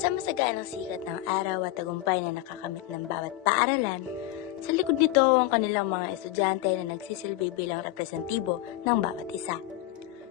Sa masaganang sikat ng araw at tagumpay na nakakamit ng bawat paaralan, sa likod nito ang kanilang mga estudyante na nagsisilbi bilang representibo ng bawat isa.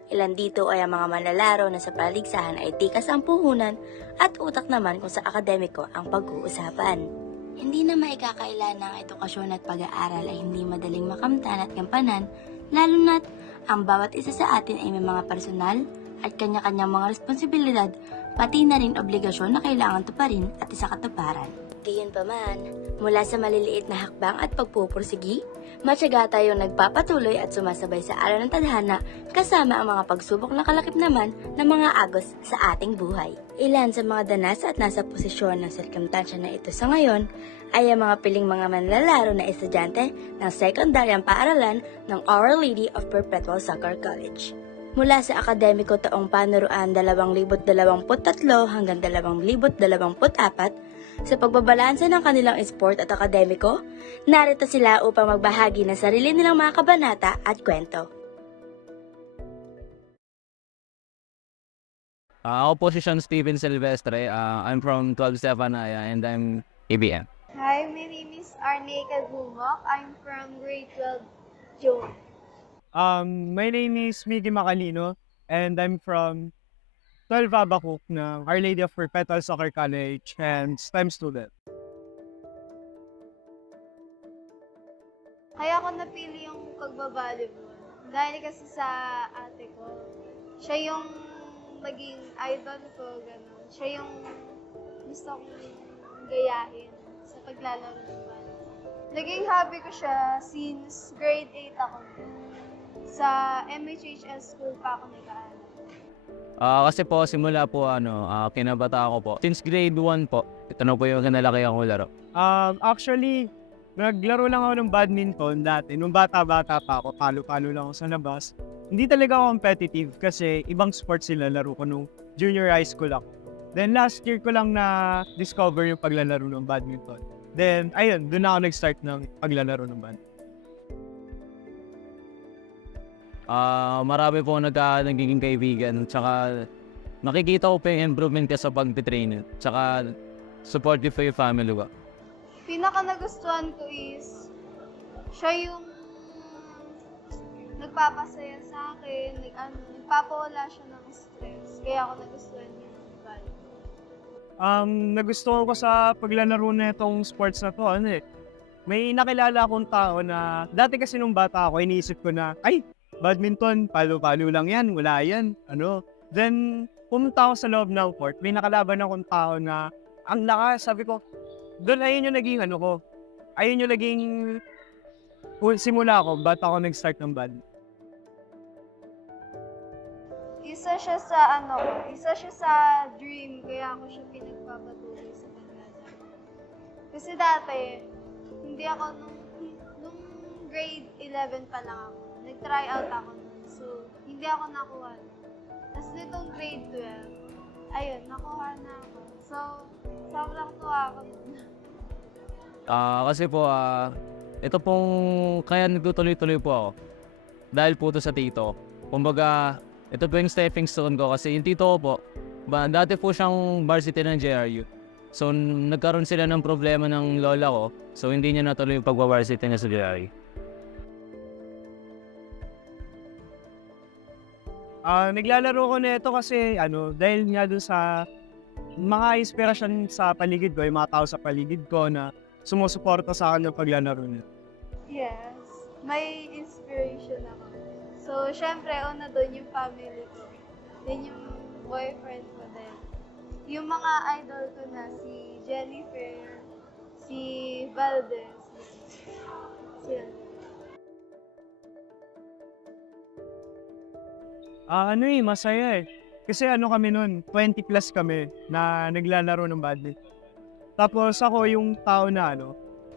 Ilan dito ay ang mga manlalaro na sa paligsahan ay tikas ang puhunan at utak naman kung sa akademiko ang pag-uusapan. Hindi na maikakaila na ang edukasyon at pag-aaral ay hindi madaling makamtan at gampanan, lalo na't ang bawat isa sa atin ay may mga personal at kanya-kanyang mga responsibilidad, pati na rin obligasyon na kailangan tuparin at isakatuparan. Gayunpaman, mula sa maliliit na hakbang at pagpupursigi, matyaga tayong nagpapatuloy at sumasabay sa araw ng tadhana kasama ang mga pagsubok na kalakip naman ng mga agos sa ating buhay. Ilan sa mga danas at nasa posisyon ng sirkumstansya na ito sa ngayon ay ang mga piling mga manlalaro na estudyante ng sekundaryang paaralan ng Our Lady of Perpetual Soccer College. Mula sa akademiko taong panuruan 2023 hanggang 2024, sa pagbabalanse ng kanilang sport at akademiko, narito sila upang magbahagi ng sarili nilang mga kabanata at kwento. Ako po si Sean Steven Silvestre. I'm from 12 Stefanaya and I'm ABM. Hi, my name is Arne Kagumok. I'm from grade 12 June. My name is Miggy Macalino and I'm from 12 Abacuk ng Our Lady of Perpetual Soccer College and STEM student. Kaya ako napili yung pagbabalibol dahil kasi sa ate ko. Siya yung naging idol ko, gano'n. Siya yung gusto kong gayahin sa paglalaro ng ball. Naging hobby ko siya since grade 8 ako. Sa MHHS school pa ako nag-aaral. Kasi po simula po kinabata ako po. Since grade 1 po, ito na po yung kinalaki akong laro. Actually, naglaro lang ako ng badminton dati. Nung bata-bata pa ako, palo-palo lang ako sa labas. Hindi talaga ako competitive kasi ibang sports sila laro ko nung junior high school ako. Then last year ko lang na-discover yung paglalaro ng badminton. Then, ayun, doon ako nag-start ng paglalaro ng badminton. Marami po nagiging kaibigan. Tsaka nakikita ko pa yung improvement ka sa pag-train. Tsaka supportive pa yung family ko. Pinaka nagustuhan ko is siya yung nagpapasaya sa akin, nagpapawala siya ng stress. Kaya ako nagustuhan yung volleyball. Nagustuhan ko sa paglalaro na itong sports na to, may nakilala akong tao na dati kasi nung bata ako, iniisip ko na, badminton, palo-palo lang yan, wala yan, Then, pumunta ako sa loob ng court, may nakalaban akong tao na, ang lakas, sabi ko, doon ayun yung naging ayun yung naging simula ko, ba't ako nag-start ng badminton. Isa siya sa dream, kaya ako siya pinagpapatuloy sa paglalaro. Kasi dati, hindi ako nung grade 11 pa lang ako. Nag-try out ako nun. So, hindi ako nakuha. Tapos nitong grade 12, ayun, nakuha na ako. So, sobrang tuwa ako nun. Kasi po, ito pong kaya nagtutuloy-tuloy po ako. Dahil po ito sa tito. Kumbaga, ito po yung stepping stone ko kasi yung tito ko po, dati po siyang varsity ng JRU. So, nagkaroon sila ng problema ng lola ko. So, hindi niya natuloy yung pagwa-varsity niya sa JRU. Naglalaro ko na ito kasi dahil nga dun sa mga inspirasyon sa paligid ko, yung mga tao sa paligid ko na sumusuporta sa akin ng paglalaro nito. Yes, may inspiration ako. So, syempre, una doon yung family ko. Then yung boyfriend ko din. Yung mga idol ko na, si Jennifer, si Valdez, sila. Masaya Kasi kami nun, 20 plus kami na naglalaro ng badminton. Tapos ako yung tao na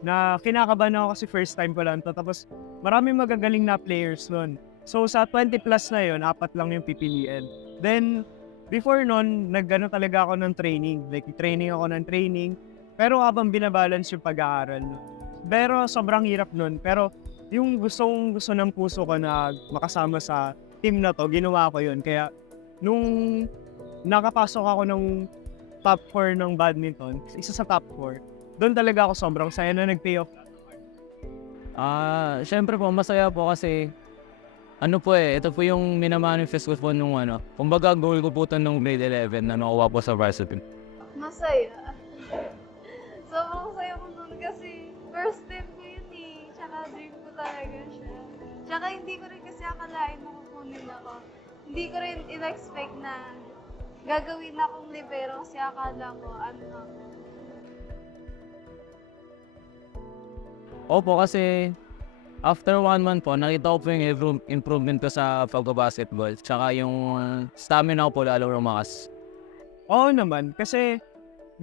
na kinakabahan ako kasi first time ko lang to. Tapos maraming magagaling na players nun. So sa 20 plus na yun, 4 lang yung pipiliin. Then before nun, talaga ako ng training. Like training ako ng training. Pero habang binabalance yung pag-aaral. Pero sobrang hirap nun. Pero yung gusto ng puso ko na makasama sa team na to, ginawa ko yun. Kaya nung nakapasok ako ng top 4 ng badminton, isa sa top 4, doon talaga ako sobrang saya na nag-pay off. Syempre po, masaya po kasi ito po yung minamanifest ko po nung kumbaga goal ko po ito nung grade 11 na nakuha po sa varsity. Masaya. Sobrang saya ko nun kasi first time ko yun eh. Tsaka dream ko talaga siya. Tsaka hindi ko rin kasi akalain na kukunin ako. Hindi ko rin in-expect na gagawin akong libero kasi akala ko ako. Opo, kasi after 1 month po, nakita ko po yung improvement ko sa pagbabasketball. Tsaka yung stamina ko po lalo lumakas. Oo naman, kasi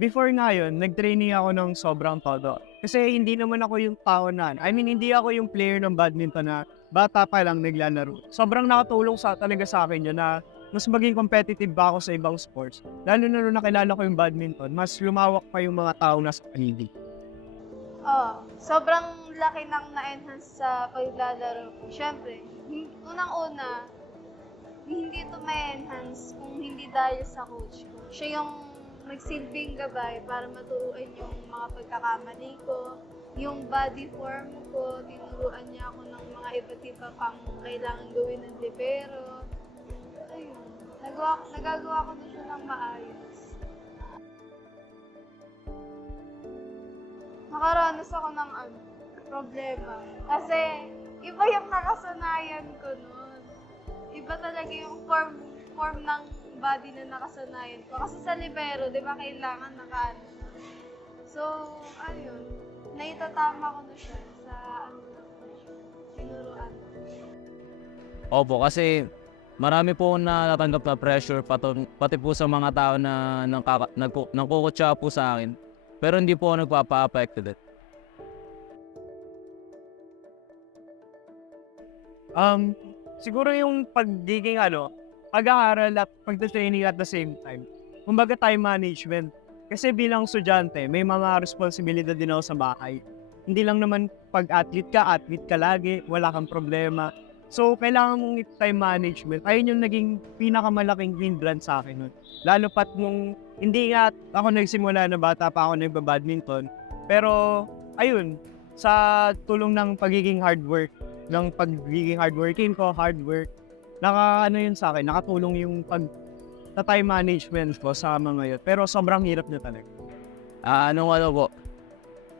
before nga yun, nag-training ako ng sobrang todo. Kasi hindi naman ako yung tao na, hindi ako yung player ng badminton na bata pa lang naglalaro. Sobrang nakatulong talaga sa akin yun na mas maging competitive ba ako sa ibang sports. Lalo na nung nakilala ko yung badminton, mas lumawak pa yung mga tao nasa paligid. Sobrang laki nang na-enhance sa paglalaro ko. Siyempre, unang-una, hindi ito ma-enhance kung hindi dahil sa coach ko. Siya yung nagsilbing gabay para maturuan yung mga pagkakamali ko, yung body form ko, tinuruan niya ako ng mga iba't iba pang kailangan gawin ng libero. Ayun, nagagawa ko na siya ng maayos. Nakaranas ako ng problema. Kasi iba yung nakasanayan ko noon. Iba talaga yung form ng body na nakasanayan ko. Kasi sa libero, di ba, kailangan nakaano. So, ayun. Naitatama ko na siya sa tinuruan. Opo, kasi marami po natatanggap na pressure pati po sa mga tao na nagkukutsa po sa akin. Pero hindi po ako nagpapa-affected. Siguro yung pagiging pag-aaral at pagte-training at the same time. Kumbaga time management. Kasi bilang estudyante, may mga responsibilidad din ako sa bahay. Hindi lang naman athlete ka lagi, wala kang problema. So, kailangan mong time management. Ayun yung naging pinakamalaking hindrance sa akin nun. Lalo pat nung hindi nga ako nagsimula na bata pa ako nagba-badminton. Pero, ayun, sa tulong ng pagiging hardworking ko, yun sa akin, nakatulong yung time management ko sa mga yun. Pero sobrang hirap na talaga.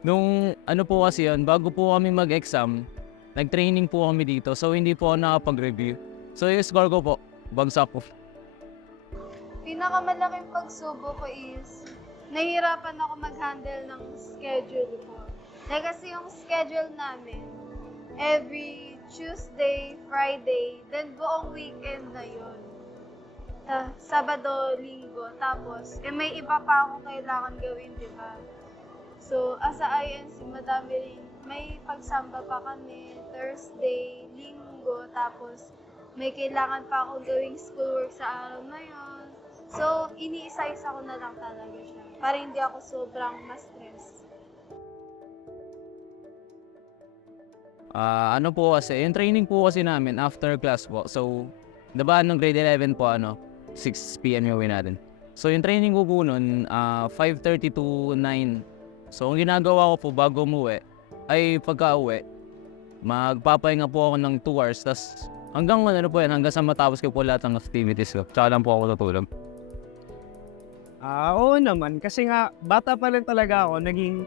Nung po kasi yun, bago po kami mag-exam, nag-training po kami dito. So, hindi po ako nakapag-review. So, yung score ko po, bagsak po. Pinakamalaking pagsubok ko is, nahihirapan ako mag-handle ng schedule ko. Kasi yung schedule namin, every Tuesday, Friday, then buong weekend na yun. Sabado, Linggo, tapos may iba pa akong kailangan gawin, di ba? So, sa INC, madami rin. May pagsamba pa kami, Thursday, Linggo, tapos may kailangan pa akong gawing schoolwork sa araw na yun. So, iniisa-isa ko na lang talaga siya para hindi ako sobrang ma-stress. Yung training po kasi namin after class po. So, diba nung grade 11 po 6 PM yung uwi natin. So, yung training ko po nun, 5:30 to 9. So, ang ginagawa ko po bago umuwi, ay pagka-uwi, magpapahinga po ako ng 2 hours. Tas, hanggang sa matapos ko po lahat ng activities ko. Tsaka lang po ako tutulog. Oo naman. Kasi nga, bata pa lang talaga ako, naging,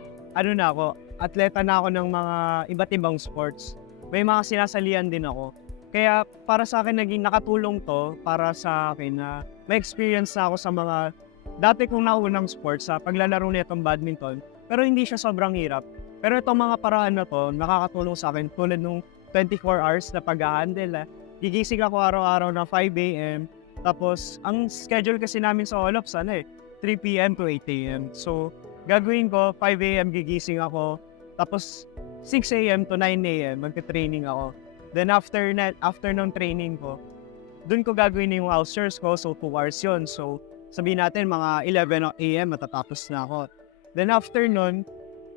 atleta na ako ng mga iba't ibang sports. May mga sinasalian din ako. Kaya para sa akin, naging nakatulong to para sa akin na may experience na ako sa mga dati kong naunang sports sa paglalaro nitong badminton. Pero hindi siya sobrang hirap. Pero itong mga paraan na to, nakakatulong sa akin tulad nung 24 hours na pag-handle. Gigising ako araw-araw na 5 a.m. Tapos, ang schedule kasi namin sa Olops, 3 p.m. to 8 a.m. So, gagawin ko, 5 a.m. gigising ako. Tapos, 6 a.m. to 9 a.m. magte-training ako. Then, after ng training ko, dun ko gagawin yung house chores ko. So, 2 hours yun. So, sabihin natin, mga 11 a.m. matatapos na ako. Then, after nun,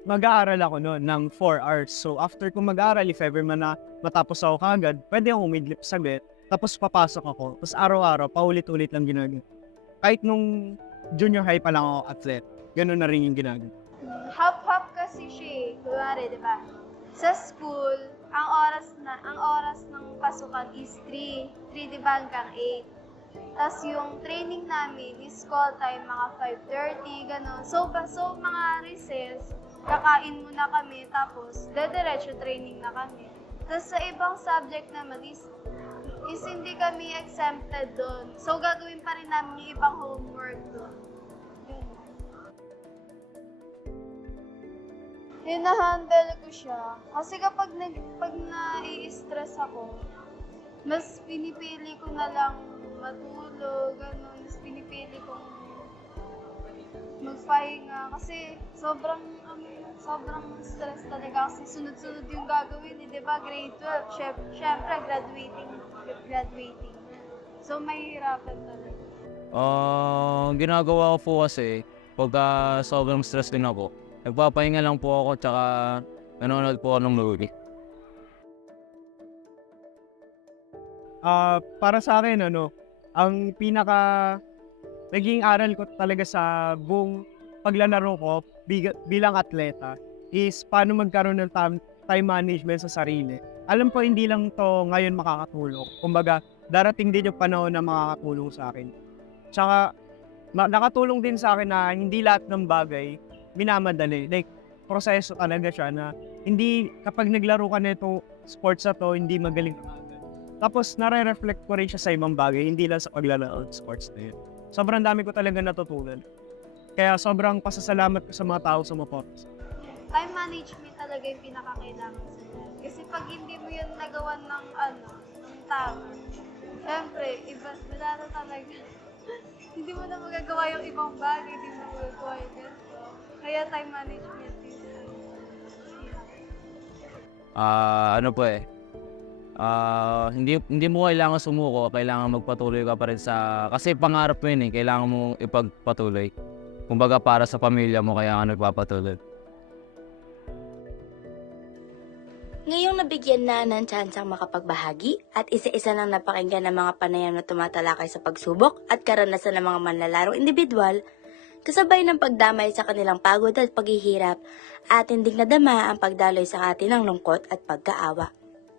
mag-aaral ako noon ng 4 hours. So, after ko mag-aaral, if ever man na matapos ako kagad, pwede akong umidlip saglit. Tapos, papasok ako. Tapos, araw-araw, paulit-ulit lang ginagawa. Kahit nung junior high pa lang ako athlete. Ganun na rin yung ginagawa. Half-half kasi siya eh. Kunwari, di ba? Sa school, ang oras ng pasukan is 3. 3, di ba, hanggang 8. Tapos yung training namin is call time mga 5:30, gano'n. So mga recess, kakain muna kami, tapos dediretso training na kami. Tapos sa ibang subject naman is hindi kami exempted doon. So gagawin pa rin namin yung ibang homework doon. Hina-handle ko siya. Kasi pag nai-stress ako, mas pinipili ko na lang matulog, gano'n. Mas pinipili kong magpahinga. Kasi sobrang stress talaga. Kasi sunod-sunod yung gagawin. Di ba? Grade 12. Siyempre, graduating. So, mahihirapan talaga. Ginagawa ko po kasi, pagka sobrang stress din ako, nagpapahinga lang po ako, tsaka nanonood po ako ng movie. Para sa akin, ang naging aral ko talaga sa buong paglalaro ko bilang atleta is paano magkaroon ng time management sa sarili. Alam ko hindi lang to ngayon makakatulong. Kumbaga, darating din yung panahon na makakatulong sa akin. Tsaka, nakatulong din sa akin na hindi lahat ng bagay minamadali. Like, proseso talaga siya na hindi, kapag naglaro ka nito, sports na to, hindi magaling ka agad. Tapos, nare-reflect ko rin siya sa ibang bagay, hindi lang sa paglalaro ng sports na yun. Sobrang dami ko talaga natutunan. Kaya sobrang pasasalamat ko sa mga tao sa Maporos. Time management talaga yung pinakakailangan sa yan. Kasi pag hindi mo yun nagawan ng tama, syempre, wala na talaga. Hindi mo na magagawa yung ibang bagay, hindi mo na magagawa yung ganito. Kaya time management is Hindi mo kailangan sumuko, kailangan magpatuloy ka pa rin kasi pangarap mo yun eh, kailangan mo ipagpatuloy. Kumbaga para sa pamilya mo, kaya ka nagpapatuloy. Ngayong nabigyan na ng tsansang makapagbahagi at isa-isa nang napakinggan ng mga panayam na tumatalakay sa pagsubok at karanasan ng mga manlalarong individual, kasabay ng pagdamay sa kanilang pagod at paghihirap, at hindi nadama ang pagdaloy sa atin ng lungkot at pagkaawa.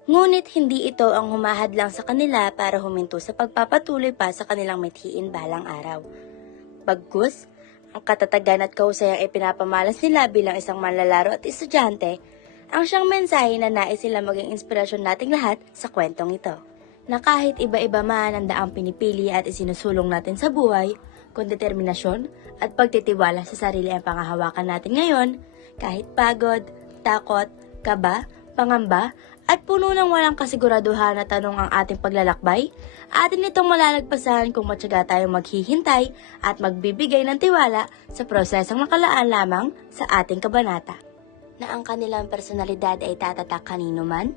Ngunit hindi ito ang humahadlang sa kanila para huminto sa pagpapatuloy pa sa kanilang mithiin balang araw. Bagkus, ang katatagan at kahusayang ipinapamalas nila bilang isang manlalaro at estudyante, ang siyang mensahe na nais sila maging inspirasyon nating lahat sa kwentong ito. Na kahit iba-iba man ang daang pinipili at isinusulong natin sa buhay, kung determinasyon at pagtitiwala sa sarili ang pangahawakan natin ngayon, kahit pagod, takot, kaba, pangamba, at puno ng walang kasiguraduhan na tanong ang ating paglalakbay, atin itong malalagpasan kung matyaga tayong maghihintay at magbibigay ng tiwala sa prosesong nakalaan lamang sa ating kabanata. Na ang kanilang personalidad ay tatatak kanino man,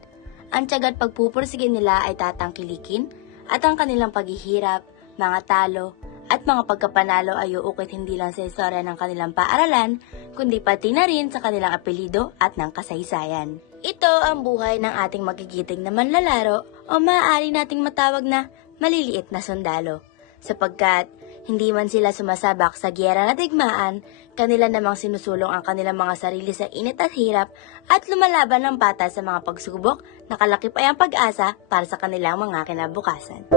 ang tiyaga at pagpupursige nila ay tatangkilikin, at ang kanilang paghihirap, mga talo, at mga pagkapanalo ay uukit hindi lang sa istorya ng kanilang paaralan, kundi pati na rin sa kanilang apelido at ng kasaysayan. Ito ang buhay ng ating magigiting na manlalaro o maaari nating matawag na maliliit na sundalo. Sapagkat hindi man sila sumasabak sa giyera na digmaan, kanila namang sinusulong ang kanilang mga sarili sa init at hirap at lumalaban ng patas sa mga pagsubok na kalakip ay ang pag-asa para sa kanilang mga kinabukasan.